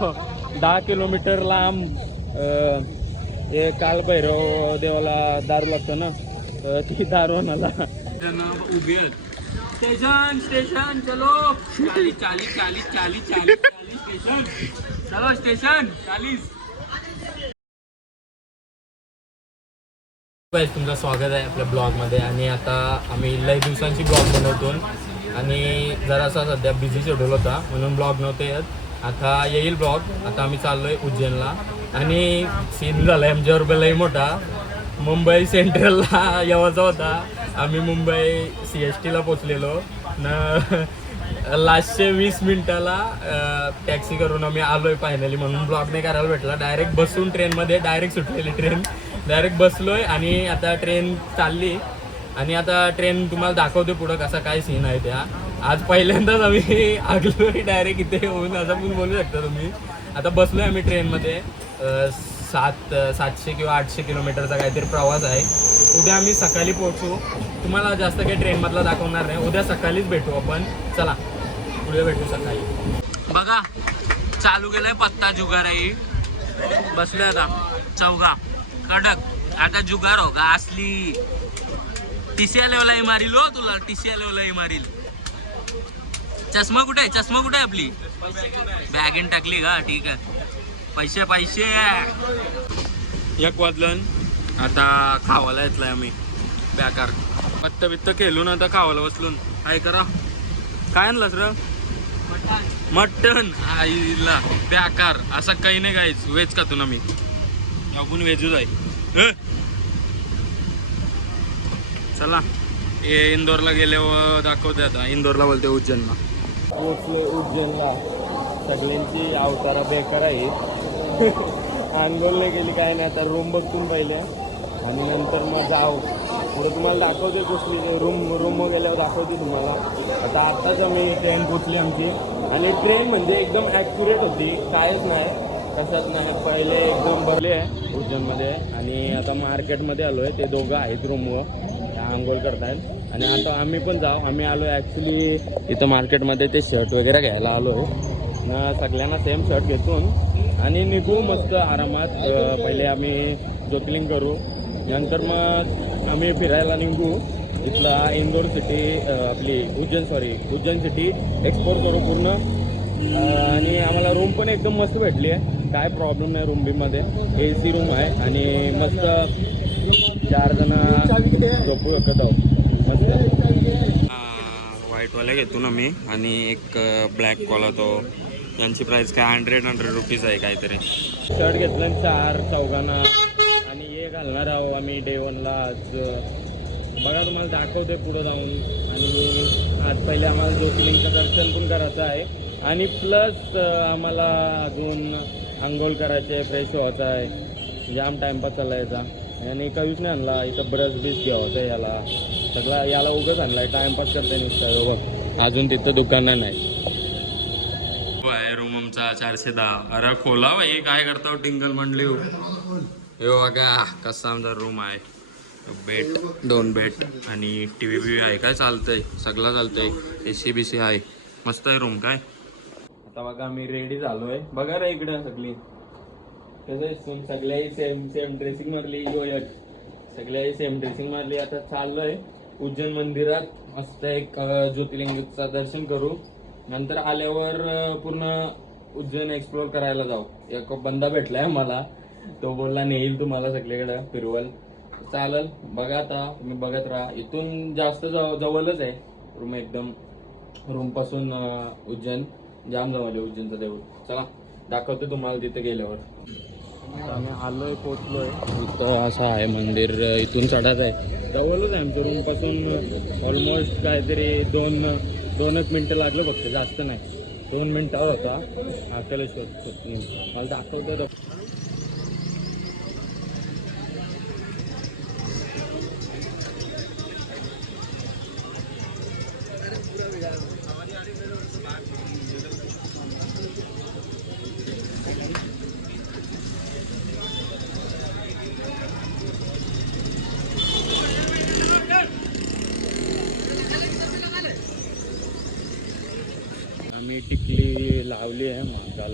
10 kilometre लांब हे कालभैरव देवाला दारू लागतं ना, ती दारू आणायला उभी आहेत. स्टेशन स्टेशन चलो, 40 40 40 40 40 स्टेशन, चलो स्टेशन 40. तुमचं स्वागत आहे आपल्या ब्लॉगमध्ये. आणि आता आम्ही लई दिवसांची ब्लॉग बनवतो आणि जरासा सध्या बिझी शेड्यूल होता म्हणून ब्लॉग नव्हते येत. आता येईल ब्लॉग. आता आम्ही चाललोय उज्जैनला आणि सीन झालाय आमच्यावर लई मोठा. मुंबई सेंट्रलला यावाचा होता, आम्ही मुंबई CSTला पोचलेलो न. लास्टचे 20 मिनिटाला टॅक्सी करून आम्ही आलोय फायनली, म्हणून ब्लॉग नाही करायला भेटला. डायरेक्ट बसून ट्रेनमध्ये डायरेक्ट सुटलेली ट्रेन, डायरेक्ट बसलोय आणि आता ट्रेन चालली. आणि आता ट्रेन तुम्हाला दाखवते पुढं कसा काय सीन आहे त्या. आज पहिल्यांदाच आम्ही आगलोय डायरेक्ट इथे येऊन, असं पण बोलू शकता तुम्ही. आता बसलोय आम्ही ट्रेनमध्ये. 700 किंवा 800 किलोमीटरचा काहीतरी प्रवास आहे. उद्या आम्ही सकाळी पोहोचू. तुम्हाला जास्त काही ट्रेनमधला दाखवणार नाही, उद्या सकाळीच भेटू आपण. चला पुढे भेटू सकाळी. बघा चालू केलंय पत्ता जुगाराई. बसलोय आता चौघा कडक. आता जुगार हो का असली TCA लेवलाही मारील हो तुला, TCA लेवलाही मारील. चष्मा कुठे आहे, चष्मा कुठे आहे आपली? बॅगेन टाकली का? ठीक आहे. पैसे पैसे 1 वाजलं. आता खावायला येतलाय आम्ही बेकार. पत्त बित्त खेळून आता खावायला बसलून. काय करा, काय आणलंस र? मटन. आईला बेकार. असं काही नाही गायच. व्हेज खातो ना मी, आपण व्हेजच आहे. चला इंदोरला गेल्यावर दाखवते. आता इंदोरला बोलते उज्जैनला पोचले. उज्जैनला सगळ्यांची अवतारा बेकार आहे. अनगोल नाही गेली काय नाही. आता रूम बघतून पहिले आणि नंतर मग जाऊ पुढे. तुम्हाला दाखवते कसली रूम गेल्यावर दाखवते तुम्हाला. आत्ताच आम्ही ट्रेन पोचली आमची. आणि ट्रेन म्हणजे एकदम ॲक्युरेट होती, कायच नाही कशात नाही. पहिले एकदम भरले आहे उज्जैनमध्ये. आणि आता मार्केटमध्ये आलो आहे. ते दोघं आहेत रूमवर, आंघोळ करतायत. आणि आता आम्ही पण जाऊ. आम्ही आलो आहे ॲक्च्युली इथं मार्केटमध्ये ते शर्ट वगैरे घ्यायला आलो आहे ना. सगळ्यांना सेम शर्ट घेतून आणि निघू मस्त आरामात. पहिले आम्ही ज्योतिर्लिंग करू, नंतर मग आम्ही फिरायला निघू. इथला इंदोर सिटी आपली उज्जैन सिटी एक्सप्लोर करू पूर्ण. आणि आम्हाला रूम पण एकदम मस्त भेटली आहे, काय प्रॉब्लेम नाही. रूम बीमध्ये AC रूम आहे आणि मस्त 4 जण झोपू शकत आहोत मस्त. व्हाईटवाले घेतो ना मी. आणि एक ब्लॅक कॉलर तो. यांची प्राइस काय 100 रुपीज आहे काहीतरी. शर्ट घेतलं 4 चौघांना. आणि हे घालणार आहोत आम्ही डे 1ला आज. बघा तुम्हाला दाखवते पुढं जाऊन. आणि आज पहिले आम्हाला ज्योतिर्लिंगचं दर्शन पण करायचं आहे आणि प्लस आम्हाला अजून आंघोळ करायचे, फ्रेश व्हायचं आहे. जाम टाइमपास चालायचा. आणि काहीच नाही आणला. इथं ब्रश बीस घ्यायचं आहे याला उगाच आणलाय. टाइमपास करते नुसतं. बघ अजून तिथं दुकानं नाही. रूम आमचा 410. अरे खोला भाई, काय करतो टिंगल म्हणली हो. बघा कसा आमचा रूम आहे. बेड 2 बेड आणि TV आहे. काय चालतंय, सगळं चालतंय. AC BC आहे. मस्त आहे रूम. काय आता बघा आम्ही रेडी झालोय. बघा रे इकडं सगळी कसं सगळ्याही सेम ड्रेसिंग मारली. सगळ्याही सेम ड्रेसिंग मारली. आता चाललोय उज्जैन मंदिरात. मस्त एक ज्योतिर्लिंगचं दर्शन करू. नंतर आल्यावर पूर्ण उज्जैन एक्सप्लोर करायला जाऊ. एक बंदा भेटलाय मला, तो बोलला नेईल तुम्हाला सगळीकडे फिरवल. चालेल बघा. आता तुम्ही बघत राहा. इथून जास्त जवळच आहे रूम एकदम. रूमपासून उज्जैन जाम जवळ आहे. उज्जैनचं देऊळ. चला दाखवतो तुम्हाला तिथे गेल्यावर. आम्ही आलोय, पोचलोय. इथं असं आहे मंदिर. इथून चढत आहे. जवळच आहे आमच्या रूमपासून. ऑलमोस्ट काहीतरी 2-2च मिनटं लागलं फक्त, जास्त नाही. 2 मिनटावर होता. अकलेश्वर मला दाखवतो. आम्ही टिकली लावली आहे महाकाल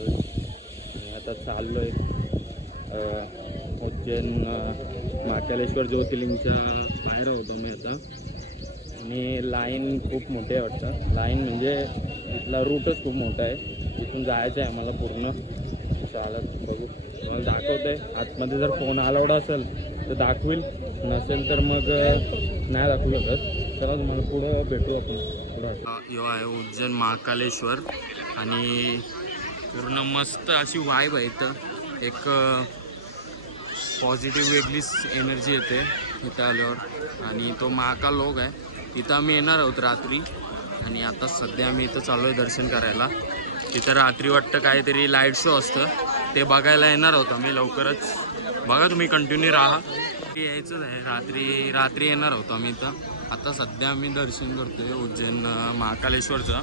आता चाललो आहे उज्जैन महाकालेश्वर ज्योतिर्लिंगच्या बाहेर होतो मी आता. आणि लाईन खूप मोठी आहे वाटतं. लाईन म्हणजे इथला रूटच खूप मोठा आहे. तिथून जायचं आहे आम्हाला पूर्ण चालत. बघू तुम्हाला दाखवतं आहे. आतमध्ये जर फोन अलाउड असेल तर दाखवील, नसेल तर मग नाही दाखवलं तर चला तुम्हाला पुढं भेटू आपण पुढं. यो आहे उज्जैन महाकालेश्वर आणि पूर्ण मस्त अशी वाईब आहे इथं. एक पॉझिटिव्ह वेगळीच एनर्जी येते इथं आल्यावर. आणि तो महाकाल लोक आहे. इथं आम्ही येणार आहोत रात्री आणि आता सध्या आम्ही इथं चाललो आहे दर्शन करायला. तिथं रात्री वाटतं काहीतरी लाईट शो असतं, ते बघायला येणार आहोत आम्ही लवकरच. बघा तुम्ही कंटिन्यू राहा. यायचंच आहे रात्री येणार आहोत आम्ही इथं. आता सध्या आम्ही दर्शन करतोय उज्जैन महाकालेश्वरचं.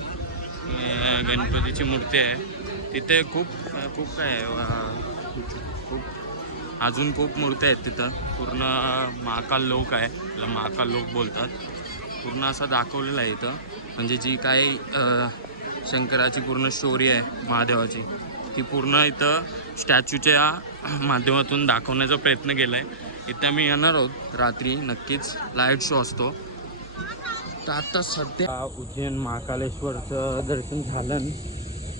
गणपतीची मूर्ती आहे तिथे. खूप काय आहे, अजून खूप मूर्त्या आहेत तिथं. पूर्ण महाकाल लोक आहे, त्याला महाकाल लोक बोलतात. पूर्ण असं दाखवलेलं आहे इथं. म्हणजे जी काय शंकराची पूर्ण स्टोरी आहे महादेवाची, ती पूर्ण इथं स्टॅच्यूच्या माध्यमातून दाखवण्याचा प्रयत्न केला आहे. इथं आम्ही येणार आहोत रात्री नक्कीच. लाईट शो असतो. तर आता सध्या उज्जैन महाकालेश्वरचं दर्शन झालं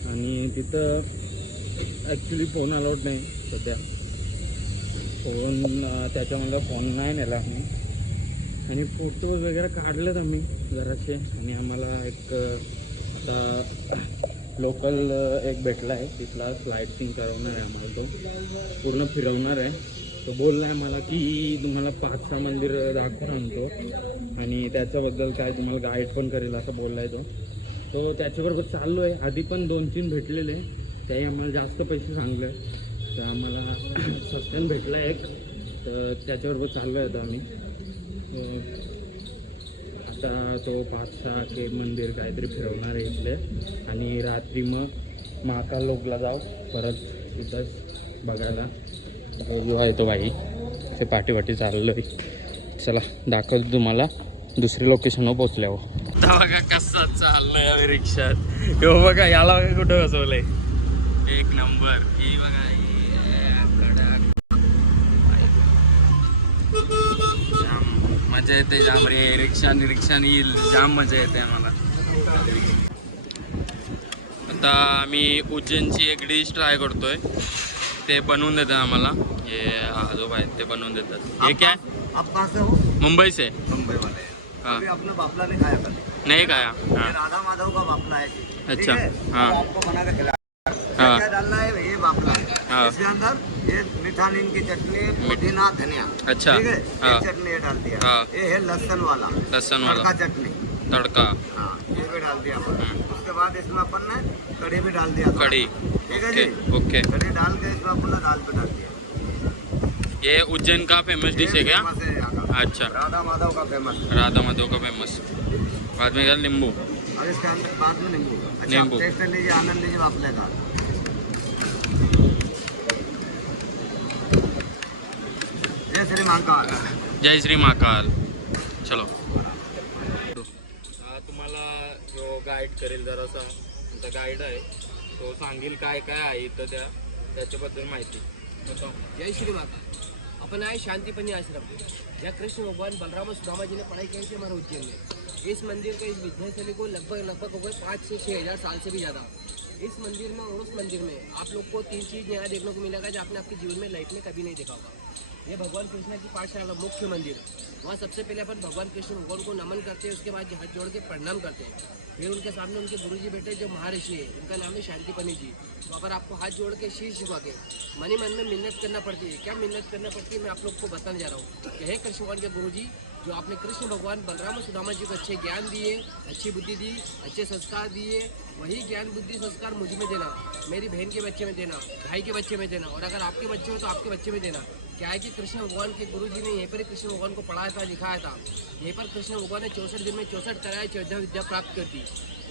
आणि तिथं ॲक्च्युली फोन अलाउड नाही सध्या. फोन त्याच्यामुळे फोन नाही नेला आम्ही. आणि फोटोज वगैरे काढलेत आम्ही जराशे. आणि आम्हाला एक आता लोकल एक भेटला आहे, तिथला फ्लाईट सिंग करवणार आहे आम्हाला. तो पूर्ण फिरवणार आहे. तो बोलला आहे मला की तुम्हाला 5-6 मंदिर दाखवून आणतो आणि त्याच्याबद्दल काय तुम्हाला गाईड पण करेल असं बोलला आहे तो. तो त्याच्याबरोबर चाललो आहे. आधी पण 2-3 भेटलेले, त्याही आम्हाला जास्त पैसे सांगले. तर आम्हाला सस्त्यानं भेटला एक, तर त्याच्याबरोबर चाललो आहे आता आम्ही. आता तो 5-6 के मंदिर काहीतरी फिरवणार आहे इथले. आणि रात्री मग महाकाल लोकला जाऊ परत तिथंच बघायला. जो आहे तो भाई ते पाठी चाललो आहे. चला दाखवतो तुम्हाला दुसरी लोकेशनवर पोचल्यावर. आता बघा कसा चाललोय आम्ही रिक्षात. हो बघा, याला बघा कुठं बसवलंय. एक नंबर. ही बघा मजा येते जाम रे. रिक्षानी जाम मजा येते आम्हाला. आता आम्ही उज्जैनची एक डिश ट्राय करतोय. ते बनवून देतात आम्हाला. हे आजोबा आहेत ते बनवून देतात. हे क्या आप कहाँ से हो? मुंबई से. मुंबई वाले। हाँ। अभी आपने बापला नहीं खाया कभी? नहीं खाया. ये हाँ. राधा माधव का बापला है। अच्छा. ठीक है? हाँ. अब आपको बना के खिला। हाँ. क्या डालना है? ये बापला है। हाँ. इसके अंदर ये मीठा नीम की चटनी, पुदीना, धनिया। अच्छा. ठीक है? हाँ. ये चटनी ये डाल दिया। हाँ. ये है लहसुन वाला। लहसुन वाला तड़का चटनी। तड़का. हाँ, ये भी डाल दिया अपन। उसके बाद इसमें अपन ने कड़ी भी डाल दिया। कड़ी. ठीक है जी? ओके. कड़ी डाल के इसमें अपन ने दाल भी डाल दिया। ये उज्जैन का फेमस डिश है क्या? फेमस है यहाँ का। अच्छा. राधा माधव का फेमस है। राधा माधव का फेमस. बाद में क्या नींबू. और इसके अंदर बाद में नींबू। अच्छा, नींबू. टेस्ट लीजिए, आनंद लीजिए बापले का। जय श्री महाकाल. जय श्री महाकाल. चलो. तुम्हाला जो गाईड करेल जरासा, तुमचा गाईड आहे तो सांगेल काय काय आहे इथं त्याच्याबद्दल माहिती. जय श्री महाकाल. अपन आए शांतिपनी आश्रम, जहाँ कृष्ण भगवान बलराम और सुदामा जी ने पढ़ाई की थी हमारे उज्जैन में. इस मंदिर को, इस विद्यास्थली को लगभग हो गए 5 से 6 हज़ार साल से भी ज़्यादा. इस मंदिर में और उस मंदिर में आप लोग को 3 चीज़ यहाँ देखने को मिलेगा जो आपने आपके जीवन में लाइफ में कभी नहीं देखा होगा. ये भगवान कृष्ण की पाठशाला मुख्य मंदिर. वहाँ सबसे पहले अपन भगवान कृष्ण भगवान को नमन करते हैं. उसके बाद हाथ जोड़ के प्रणाम करते हैं. फिर उनके सामने उनके गुरुजी बैठे जो महर्षि है, उनका नाम है शांतिपनी जी. वहाँ पर आपको हाथ जोड़ के शीश झुका के मन ही मन में मिन्नत करना पड़ती है. क्या मिन्नत करना पड़ती है मैं आप लोग को बताने जा रहा हूँ. कि हे कृष्ण भगवान के गुरुजी, जो आपने कृष्ण भगवान बलराम और सुदामा जी को अच्छे ज्ञान दिए, अच्छी बुद्धि दी, अच्छे संस्कार दिए, वही ज्ञान बुद्धि संस्कार मुझ में देना, मेरी बहन के बच्चे में देना, भाई के बच्चे में देना, और अगर आपके बच्चे हो तो आपके बच्चे में देना. क्या है कि कृष्ण भगवान के गुरुजी ने यहीं पर ही कृष्ण भगवान को पढ़ाया था, लिखाया था. यहीं पर कृष्ण भगवान ने 64 दिन में 64 तरह 14 विद्या प्राप्त कर दी.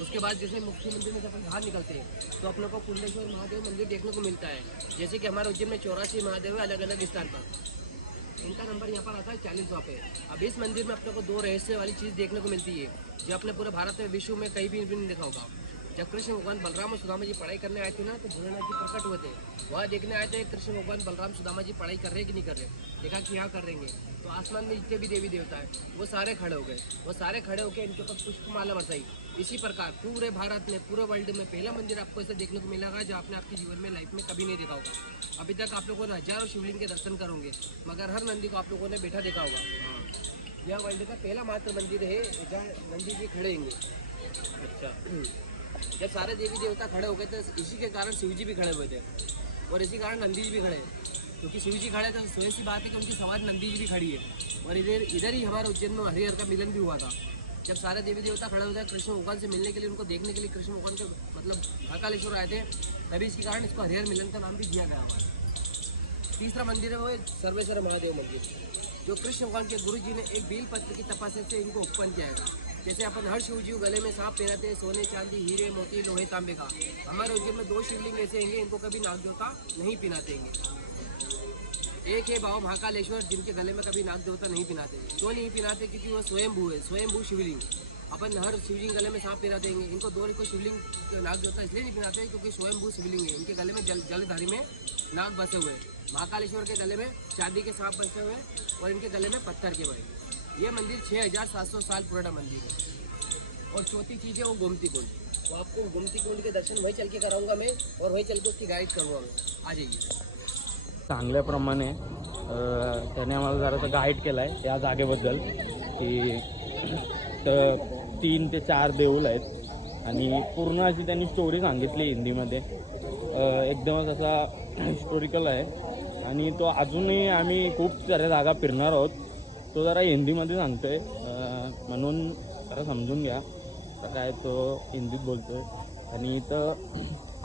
उसके बाद जैसे मुख्य मंदिर में जब अपन बाहर निकलते हैं तो अपने को कुंडेश्वर महादेव मंदिर देखने को मिलता है. जैसे कि हमारे उज्जैन में 84 महादेव है अलग अलग स्थान पर. इनका नंबर यहाँ पर आता है 40वां पे. अब इस मंदिर में अपने को 2 रहस्य वाली चीज़ देखने को मिलती है जो अपने पूरे भारत में विश्व में कहीं भी नहीं देखा होगा. जब कृष्ण भगवान बलराम और सुदामा जी पढ़ाई करने आए थे ना, तो भोलेनाथ जी प्रकट हुए थे। वहाँ देखने आए थे कृष्ण भगवान बलराम सुदामा जी पढ़ाई कर रहे कि नहीं कर रहे। देखा कि हाँ कर रहेंगे, तो आसमान में जितने भी देवी देवता है वो सारे खड़े हो गए। वो सारे खड़े होकर इनके ऊपर पुष्पमाला बरसाई। इसी प्रकार पूरे भारत में, पूरे वर्ल्ड में पहला मंदिर आपको ऐसा देखने को मिलेगा जो आपने आपके जीवन में लाइफ में कभी नहीं देखा होगा। अभी तक आप लोगों ने हजारों शिवलिंग के दर्शन करोगे, मगर हर नंदी को आप लोगों ने बैठा देखा होगा। यह वर्ल्ड का पहला मात्र मंदिर है जहाँ नंदी जी खड़े होंगे। अच्छा। जब सारे देवी देवता खड़े हो गए थे, इसी के कारण शिव जी भी खड़े हुए थे और इसी कारण नंदी जी भी खड़े हैं। क्योंकि शिव जी खड़े तो स्वयं सी बात है कि उनकी सवारी नंदी जी भी खड़ी है। और इधर ही हमारे उज्जैन में हरिहर का मिलन भी हुआ था। जब सारे देवी देवता खड़े होते हैं कृष्ण भगवान से मिलने के लिए, उनको देखने के लिए कृष्ण भगवान के मतलब महाकालेश्वर आए थे, तभी इसके कारण इसको हरिहर मिलन का नाम भी दिया गया हमारा। तीसरा मंदिर है वो सर्वेश्वर महादेव मंदिर, जो कृष्ण भगवान के गुरु जी ने एक बेल पत्र की तपस्या से इनको उत्पन्न किया है। जैसे अपन हर शिव जी को गले में सांप पहनाते हैं, सोने चांदी हीरे मोती लोहे तांबे का, हमारे उज्जैन में 2 शिवलिंग ऐसे होंगे, इनको कभी नाग देवता नहीं पिनाते हैं। एक है बाबा महाकालेश्वर, जिनके गले में कभी नाग देवता नहीं पिनाते। क्यों नहीं पिनाते? क्योंकि वो स्वयंभू है, स्वयंभू शिवलिंग। अपन हर शिवलिंग गले में सांप पिना देंगे, इनको 2 को शिवलिंग नाग देवता इसलिए नहीं पिनाते क्योंकि स्वयंभू शिवलिंग है। इनके गले में जलधारी में नाग बसे हुए हैं। महाकालेश्वर के गले में चांदी के सांप बसे हुए हैं और इनके गले में पत्थर के बने। ये मंदिर 6700 साल पुराना मंदिर है। और चौथी चीज़ है वो गोमती कुंड। तो आपको गोमती कुंड के दर्शन वहीं चल के कराऊंगा मैं, और वहीं चल के उसकी गाइड करूँगा मैं। आ जाइए। चांगल्याप्रमाणे त्याने आम्हाला जरासं गाईड केलं आहे या जागेबद्दल की तर 3 ते 4 देऊळ आहेत आणि पूर्ण अशी त्यांनी स्टोरी सांगितली हिंदीमध्ये. एकदमच असा हिस्टोरिकल आहे आणि तो अजूनही आम्ही खूप साऱ्या जागा फिरणार आहोत. तो जरा हिंदीमध्ये सांगतोय म्हणून जरा समजून घ्या. तर काय तो हिंदीत बोलतोय. आणि इथं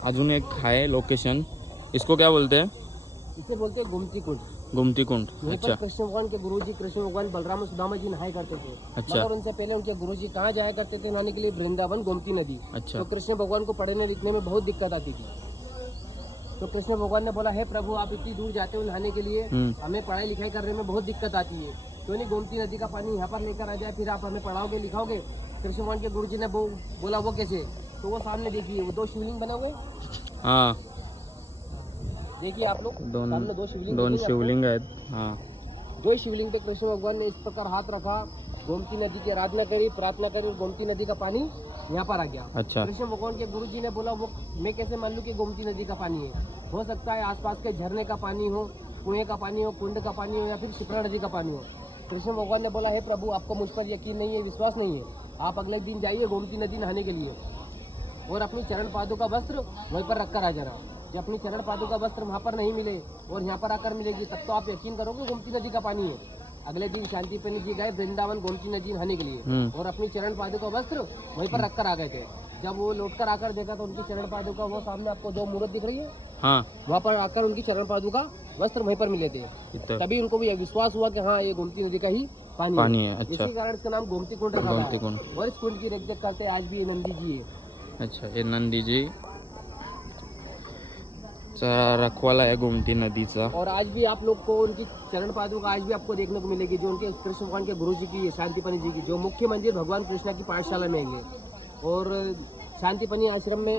अजून एक आहे लोकेशन, इसको क्या बोलते हैं? इसे बोलते हैं गोमती कुंड। गोमती कुंड। यहीं पर अच्छा कृष्ण भगवान के गुरुजी कृष्ण भगवान बलराम और सुदामा जी नहाया करते थे। अच्छा। मगर उनसे पहले उनके गुरुजी कहाँ जाया करते थे नहाने के लिए? वृंदावन गोमती नदी। अच्छा तो कृष्ण भगवान को पढ़ने लिखने में बहुत दिक्कत आती थी। तो कृष्ण भगवान ने बोला, हे प्रभु आप इतनी दूर जाते हो नहाने के लिए, हमें पढ़ाई लिखाई करने में बहुत दिक्कत आती है, क्यों नहीं गोमती नदी का पानी यहाँ पर लेकर आ जाए, फिर आप हमें पढ़ाओगे लिखाओगे। कृष्ण भगवान के गुरुजी ने बोला वो कैसे? तो वो सामने देखिए, वो 2 शिवलिंग बने हुए, हाँ देखिए आप लोग सामने 2 शिवलिंग 2 दिखेंगे आपको। शिवलिंग आहेत. हाँ 2 शिवलिंग पे कृष्ण भगवान ने इस प्रकार हाथ रखा, गोमती नदी की आराधना करी, प्रार्थना करी, और गोमती नदी का पानी यहाँ पर आ गया। अच्छा कृष्ण भगवान के गुरु जी ने बोला वो मैं कैसे मान लूँ कि गोमती नदी का पानी है? हो सकता है आसपास के झरने का पानी हो, कुएं का पानी हो, कुंड का पानी हो, या फिर शिप्रा नदी का पानी हो। कृष्ण भगवान ने बोला, हे प्रभु आपको मुझ पर यकीन नहीं है, विश्वास नहीं है, आप अगले दिन जाइए गोमती नदी नहाने के लिए और अपनी चरण पादों का वस्त्र वहीं पर रखकर आ जाना। जब अपनी चरण पादों का वस्त्र वहाँ पर नहीं मिले और यहाँ पर आकर मिलेगी, तब तो आप यकीन करोगे गोमती नदी का पानी है। अगले दिन शांति पनी जी गए वृंदावन गोमती नदी नहाने के लिए और अपनी चरण पादों का वस्त्र वहीं पर रखकर आ गए थे। जब वो लौटकर आकर देखा तो उनकी चरण पादों का वो सामने आपको 2 मूर्त दिख रही है, हाँ वहाँ पर आकर उनकी चरण पादों का वस्त्र वहीं पर मिले थे। इथं तभी उनको भी विश्वास हुआ कि हाँ ये गोमती नदी का ही पानी पानी है. अच्छा इसी कारण इसका नाम गोमती कुंड रखा हुआ गोमती है। कुंड. और इस कुंड की रेख करते हैं आज भी ये नंदी जी है। अच्छा हे नंदी जी चा रखवाला है गोमती नदीचा. और आज भी आप लोग को उनकी चरण पादुका का आज भी आपको देखने को मिलेगी, जो उनके कृष्ण भगवान के गुरु जी की शांतिपनी जी की, जो मुख्य मंदिर भगवान कृष्णा की पाठशाला में है। और शांतिपनी आश्रम में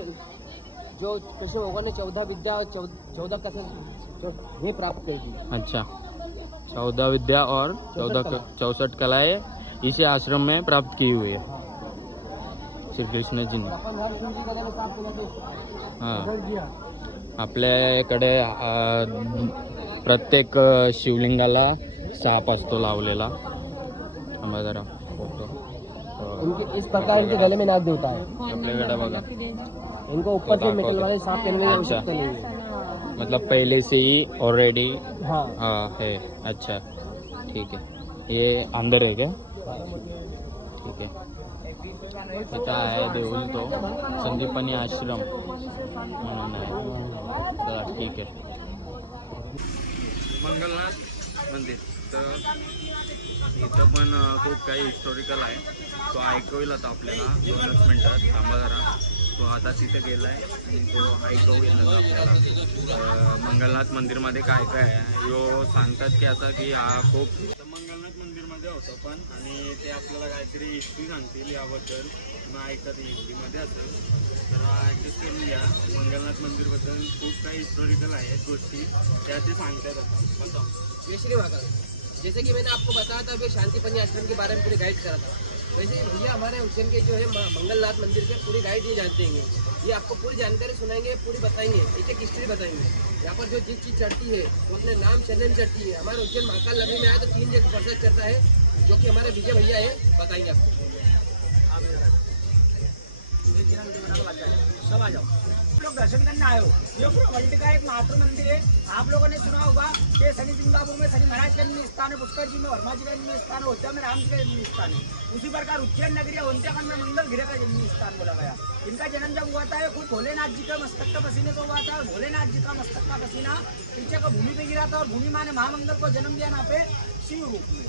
जो कृष्ण भगवान ने 14 विद्या 14 कसर ये प्राप्त की थी। अच्छा 14 विद्या और 64 कलाएं इसी आश्रम में प्राप्त की हुई है श्री कृष्ण जी ने. अपन हर शिव जी का गले साफ करना तो हां आपल्याकडे प्रत्येक शिवलिंगाला साप असतो लावलेला. थांबा जरा फोटो. उनके इस प्रकार इनके गले में नाग देवता है। आपल्याकडे बघा इनको ऊपर से मेटल वाले सांप पहनने की अच्छा. आवश्यकता नहीं है। मतलब पहले से ही ऑलरेडी हाँ हाँ है. अच्छा ठीक है. ये अंदर है क्या? ठीक है. इथं आहे देऊळ तो संदीपनी आश्रम म्हणून आहे. चला ठीक आहे. मंगलनाथ मंदिर तर इथं पण खूप काही हिस्टॉरिकल आहे. तो ऐकवेल आता आपल्याला 2च मिनटात. थांबा जरा. तो आता तिथे गेला आहे आणि तो ऐकवेल आता आपल्याला मंगलनाथ मंदिरमध्ये काय काय आहे. यो सांगतात की असा की हा खूप मंगलनाथ मंदिरमध्ये होतं पण, आणि ते आपल्याला काहीतरी हिस्ट्री सांगतील याबद्दल. मग ऐकत हिंदीमध्ये असेल ॲडजस्ट करून घ्या. मंगलनाथ मंदिरबद्दल खूप काही हिस्टॉरिकल आहेत गोष्टी, त्या ते सांगतात आता. बताओ. जय श्री महाकाल। जैसे कि मैंने आपको बताया था अभी शांतिपनी आश्रम के बारे में पूरी गाइड करा था, वैसे ही भैया हमारे उज्जैन के जो है मंगलनाथ मंदिर के पूरी गाइड नहीं जानते हैं। ये आपको पूरी जानकारी सुनाएंगे, पूरी बताएंगे, एक एक हिस्ट्री बताएंगे। यहाँ पर जो जिस चीज़ चढ़ती है वो अपने नाम चलने में चढ़ती है। हमारे उज्जैन महाकाल नगरी में आए तो 3 जगह प्रसाद चढ़ता है, जो कि हमारे विजय भैया है, बताएंगे आपको। सब आ जाओ, आप लोग दर्शन करने आए हो। ये पूरा वर्ल्ड का एक महात्मा मंदिर है। आप लोगों ने सुना होगा कि शनि सिंगापुर में शनि महाराज का जन्म स्थान है, पुष्कर जी में वर्मा जी का जन्म स्थान है, अयोध्या में राम जी का जन्म स्थान है। उसी प्रकार उज्जैन नगरी वंत्याखंड में मंगल गिरे का जन्म स्थान बोला गया। इनका जन्म जब हुआ था खुद भोलेनाथ जी का मस्तक का पसीने से हुआ था, और भोलेनाथ जी का मस्तक का पसीना पीछे को भूमि पे गिरा था, और भूमि माँ ने महामंगल को जन्म दिया। यहाँ पे शिव रूप में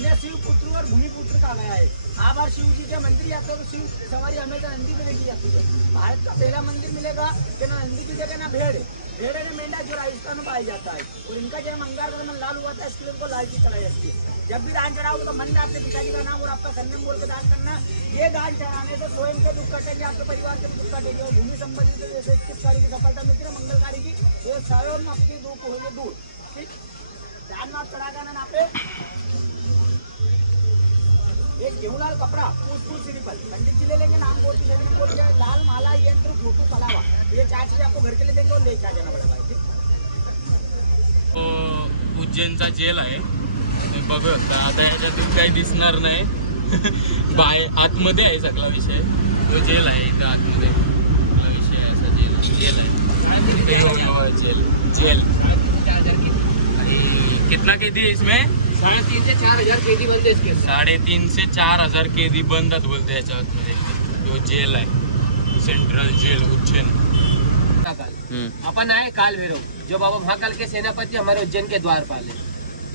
इन्हें शिव पुत्र और भूमि पुत्र कहा गया है। आप बार शिव जी के मंदिर आते हो तो शिव सवारी हमेशा नंदी में देखी जाती है। भारत का पहला मंदिर मिलेगा कि ना नंदी की जगह ना भेड़ है ना मेंढा, जो राजस्थान में पाया जाता है। और इनका जन्म अंगार का लाल हुआ था, इसके लिए इनको लाल की चढ़ाई जाती है। जब भी दान चढ़ाओ तो मन में आपके पिताजी का नाम और आपका सरनेम बोल के दान करना। ये दान चढ़ाने से स्वयं के दुख कटेंगे, आपके परिवार के दुख कटेंगे। और भूमि संबंधी से जैसे 21 कार्य की सफलता मिलती है मंगल कार्य की, ये स्वयं आपकी दुख होंगे दूर। ठीक, दान में आप चढ़ा करना पे एक गेहूं कपड़ा फूल सिंपल पंडित जी ले लेंगे, नाम बोल के लाल माला यंत्र फोटो तलावा, ये 4 चीजें आपको घर के लिए देंगे और लेके आ जाना पड़ेगा। तो उज्जैनचा जेल आहे, ते बघू शकता. आता याच्यातून काही दिसणार नाही. आतमध्ये आहे सगळा विषय. तो जेल आहे इथं आतमध्ये, सगळा विषय आहे असा जेल आहे. जेल कितना कैदी है इसमें? 3.5 से 4,000 कैदी बनते इसके। 3.5 से 4,000 कैदी बंदात बोलते याच्यामध्ये. तो जेल आहे, सेंट्रल जेल उज्जैन. अपन आए काल भैरव, जो बाबा महाकाल के सेनापति हमारे उज्जैन के द्वारपाल है।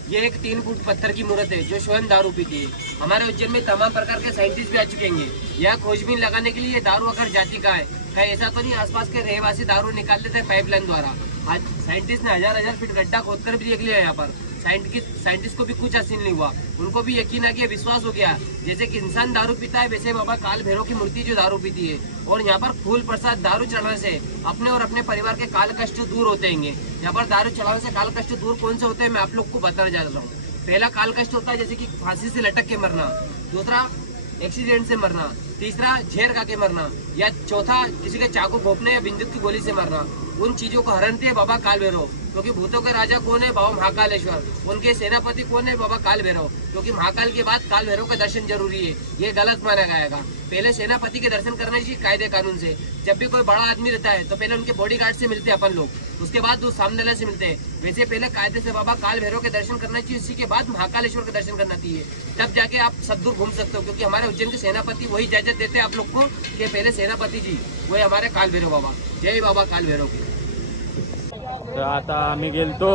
ये एक 3 फुट पत्थर की मूर्त है जो स्वयं दारू पीती है। हमारे उज्जैन में तमाम प्रकार के साइंटिस्ट भी आ चुके हैं। यहाँ खोजबीन लगाने के लिए ये दारू अगर जाति का है, कहीं ऐसा तो नहीं आसपास के रहवासी दारू निकाल लेते हैं पाइपलाइन द्वारा। आज साइंटिस्ट ने 1000 फीट गड्ढा खोदकर भी देख लिया। यहाँ पर साइंटिस्ट को भी कुछ हासिल नहीं हुआ, उनको भी यकीन आ गया, विश्वास हो गया। जैसे कि इंसान दारू पीता है, वैसे बाबा काल भैरव की मूर्ति जो दारू पीती है। और यहाँ पर फूल प्रसाद दारू चढ़ाने से अपने और अपने परिवार के काल कष्ट दूर होते हैं। यहाँ पर दारू चढ़ाने से काल कष्ट दूर कौन से होते हैं मैं आप लोग को बताना जा रहा हूँ। पहला काल कष्ट होता है जैसे कि फांसी से लटक के मरना, दूसरा एक्सीडेंट से मरना, तीसरा झेर खा के मरना, या चौथा किसी के चाकू घोंपने या बिंदुक की गोली से मरना। उन चीजों को हरणते है बाबा काल भैरव, क्योंकि भूतों के राजा कौन है? बाबा महाकालेश्वर। उनके सेनापति कौन है? बाबा काल भैरव, क्योंकि महाकाल के बाद काल भैरव का दर्शन जरूरी है। ये गलत माना गया। पहले सेनापति के दर्शन करना चाहिए कायदे कानून से। जब भी कोई बड़ा आदमी रहता है तो पहले उनके बॉडीगार्ड से मिलते हैं अपन लोग, उसके बाद वो सामने वाले से मिलते हैं। वैसे पहले कायदे से बाबा काल भैरव के दर्शन करना चाहिए, इसी के बाद महाकालेश्वर का दर्शन करना चाहिए। तब जाके आप सब दूर घूम सकते हो, क्योंकि हमारे उज्जैन के सेनापति वही इजाजत देते हैं आप लोग को कि पहले सेनापति जी वही हमारे काल भैरव बाबा। जय बाबा काल भैरव की। तर आता आम्ही गेलतो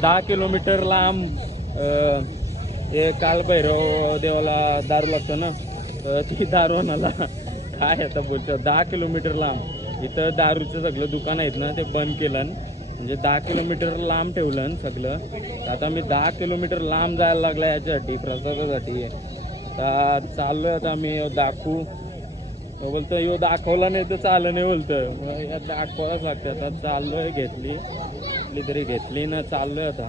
10 किलोमीटर लांब. हे काल भैरव देवाला दारू लागतं ना, तर ती दारू आणायला काय आता बोलतो 10 किलोमीटर लांब. इथं दारूचं सगळं दुकान आहेत ना ते बंद केलं, म्हणजे 10 किलोमीटर लांब ठेवलं सगळं. आता मी 10 किलोमीटर लांब जायला लागला याच्यासाठी, प्रसादासाठी. आता चाललोय आता मी दाखवू. बोलतं यो दाखवला नाही तर चाललं नाही, बोलतं या दाखवायलाच लागते. आता चाललोय, घेतली तरी घेतली ना, चाललोय आता.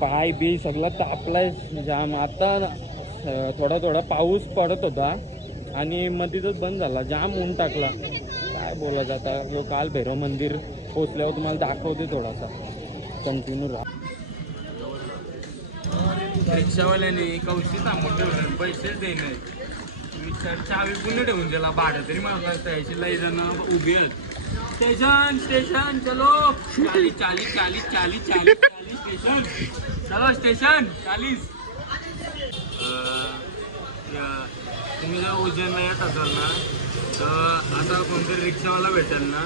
पाय बी सगळं तापलाय जाम. आता थोडा थोडा पाऊस पडत होता आणि मध्येच बंद झाला, जाम ऊन टाकला. काय बोलायचं आता. यो काल भैरव मंदिर पोचल्यावर तुम्हाला दाखवते थोडासा, कंटिन्यू राहा. रिक्षावाल्याने कौशी थांबून ठेवलं, पैसेच देणे. चावी पुन्हा ठेवून त्याला भाडं तरी मला याची लई जण उभी आहेत. स्टेशन स्टेशन चलो, 40 स्टेशन, चलो स्टेशन 40. तुम्ही जर उज्जैनला येत असाल ना, तर आता कोणतरी रिक्षावाला भेटेल ना,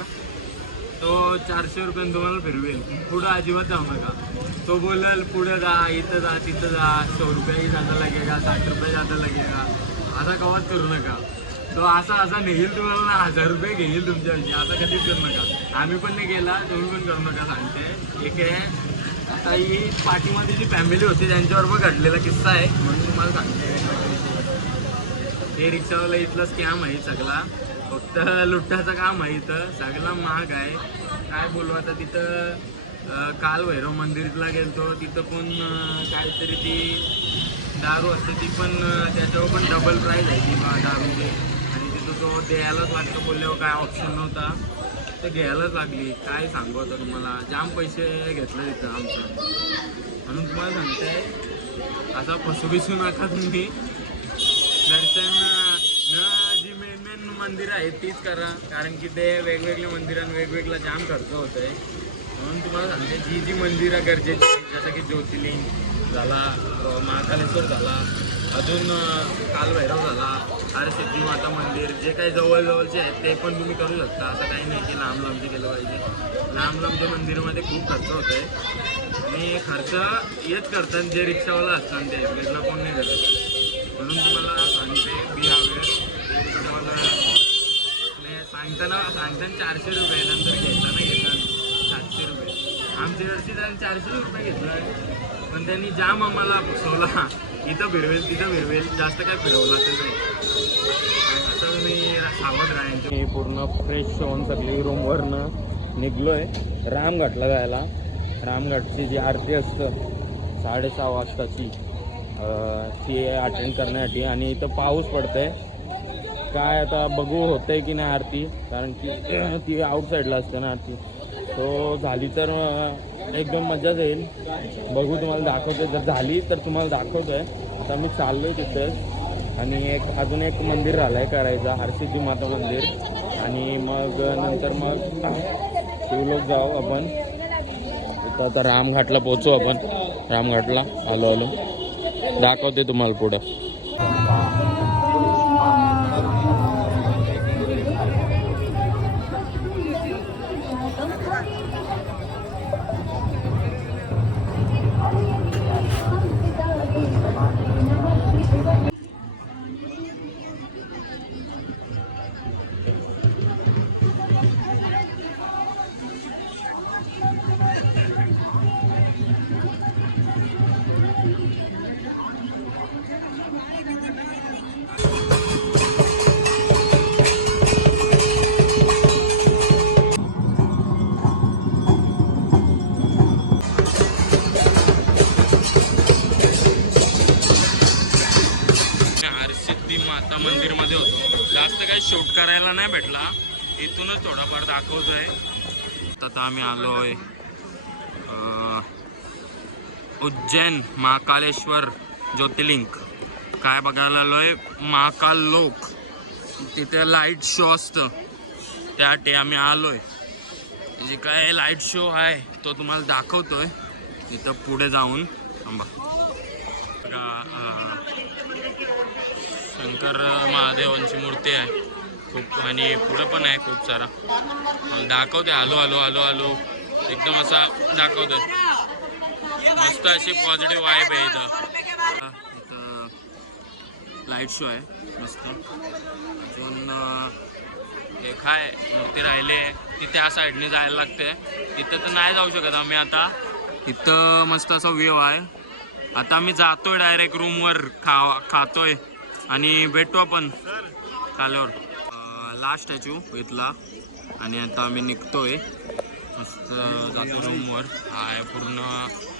तो 400 रुपयाने तुम्हाला फिरवेल. पुढं अजिबात जाऊ नका. तो बोलेल पुढे जा, इथं जा, तिथं जा, 100 रुपये ही जाता लगेगा, 60 रुपये जाता लगेगा. असा कवाच करू नका. तो असा नेईल तुम्हाला ना, 1000 रुपये घेईल तुमच्याविषयी. आता कधीच करू नका. आम्ही पण नाही केला, तुम्ही पण करू नका सांगते. एक आहे आता ही पाठीमध्ये जी फॅमिली होती त्यांच्याबरोबर घडलेला किस्सा आहे, म्हणून तुम्हाला सांगते. हे रिक्षावाला इथला स्कॅम आहे सगळा. फक्त लुट्टाचं काम आहे इथं, सगळं महाग आहे. काय बोलू आता. तिथं काल भैरव मंदिरला गेलतो, तिथं पण काहीतरी ती दारू असते ती पण त्याच्यावर पण डबल प्राईस आहे ती दारूची. आणि तिथं तो द्यायलाच लागतं बोलल्यावर काय ऑप्शन नव्हता, तर घ्यायलाच लागली. काय सांगू आता तुम्हाला, जाम पैसे घेतले तिथं आमचं. म्हणून तुम्हाला सांगताय असं फसू नका तुम्ही. दर्शन जी मेन मंदिरं आहेत तीच करा, कारण की ते वेगवेगळ्या मंदिरांना वेगवेगळा जाम खर्च होत आहे. म्हणून तुम्हाला सांगते जी मंदिरं गरजेची आहेत, जसं की ज्योतिर्लिंग झाला, महाकालेश्वर झाला, अजून कालभैरव झाला, हरसिद्धी माता मंदिर, जे काही जवळजवळचे आहेत ते पण तुम्ही करू शकता. असं काही नाही की लांबचे केलं पाहिजे. लांबच्या मंदिरामध्ये खूप खर्च होत आहे आणि खर्च हेच करतात जे रिक्षावाला असतात, ते वेगळा कोण नाही करत. म्हणून तुम्हाला सांगते बी सांगताना 400 रुपये, नंतर घेताना 700 रुपये. आमच्याकडची त्यांनी 400 रुपये घेतला, पण त्यांनी जाम आम्हाला फसवला. इथं फिरवेल तिथं फिरवेल, जास्त काय फिरवला तर नाही. असं तुम्ही सावध राहायचं. मी पूर्ण फ्रेश होऊन सगळी रूमवरनं निघलो आहे रामघाटला जायला. रामघाटची जी आरती असतं 6:30 वाजताची, ती अटेंड करण्यासाठी. आणि इथं पाऊस पडतंय, काय आता बघू होतंय की नाही आरती, कारण की ती आउटसाईडला असते ना आरती. तो झाली तर एकदम मजाच येईल. बघू, तुम्हाला दाखवतोय. जर झाली तर तुम्हाला दाखवतोय. आता मी चाललोय तिथे. आणि अजून एक मंदिर राहिलं आहे करायचा, हरसिद्धी माता मंदिर. आणि मग नंतर मग शिवलोक जाऊ आपण. इथं आता रामघाटला पोचू आपण. रामघाटला आलो दाखवते तुम्हाला पुढं. माता मंदिरमध्ये होतो. जास्त काही शूट करायला नाही भेटला, इथूनच थोडाफार दाखवतोय. आता आम्ही आलोय उज्जैन महाकालेश्वर ज्योतिर्लिंग काय बघायला आलोय. महाकाल लोक, तिथे लाईट शो असतं, त्यासाठी आम्ही आलोय. जे काय लाईट शो आहे तो तुम्हाला दाखवतोय इथं पुढे जाऊन. थांबा. शंकर महादेवांची मूर्ती आहे खूप, आणि पुढं पण आहे खूप सारा. दाखवते आलो आलो आलो आलो एकदम असा दाखवतोय. मस्त अशी पॉझिटिव्ह वाईब आहे इथं. लाईट शो आहे मस्त. अजून एक आहे मूर्ती राहिले, ती त्या साईडने जायला लागते. तिथं तर नाही जाऊ शकत आम्ही आता. इथं मस्त असा व्ह्यू आहे. आता आम्ही जातोय डायरेक्ट रूमवर, खातोय आणि भेटू आपण खाल्यावर. लास्ट स्टॅच्यू इथला. आणि आता आम्ही निघतोय, मस्त जातो रूमवर. आहे पूर्ण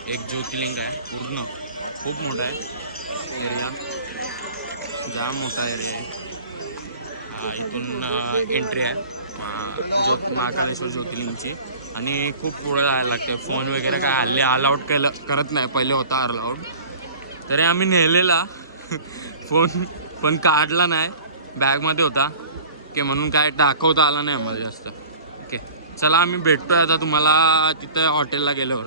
एक ज्योतिर्लिंग आहे, पूर्ण खूप मोठा आहे एरिया, जाम मोठा एरिया आहे. इथून एंट्री आहे महाकालेश्वर ज्योतिर्लिंगची. आणि खूप पुढे जायला लागते. फोन वगैरे काय हल्ली अलाउड करत नाही, पहिले होता अलाउड. तरी आम्ही नेलेला फोन, पण काढला नाही, बॅगमध्ये होता की म्हणून काय दाखवता आला नाही आम्हाला जास्त. ओके चला, आम्ही भेटतोय आता तुम्हाला तिथे हॉटेलला गेल्यावर.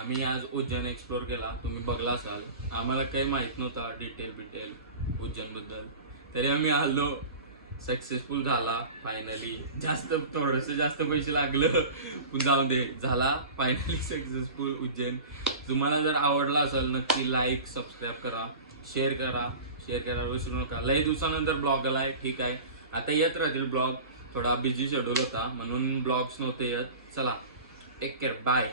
आम्ही आज उज्जैन एक्सप्लोर केला, तुम्ही बघला असाल. आम्हाला काही माहीत नव्हता डिटेल उज्जैनबद्दल, तरी आम्ही आलो, सक्सेसफुल झाला फायनली. थोडंसं जास्त पैसे लागलं पण जाऊन दे, झाला फायनली सक्सेसफुल उज्जैन. तुम्हाला जर आवडला असेल नक्की लाईक सबस्क्राईब करा, शेअर करा विसरू नका. लई दिवसानंतर ब्लॉग आलाय, ठीक आहे. आता येत राहतील ब्लॉग, थोडा बिझी शेड्यूल होता म्हणून ब्लॉग्स नव्हते येत. चला, टेक केअर, बाय.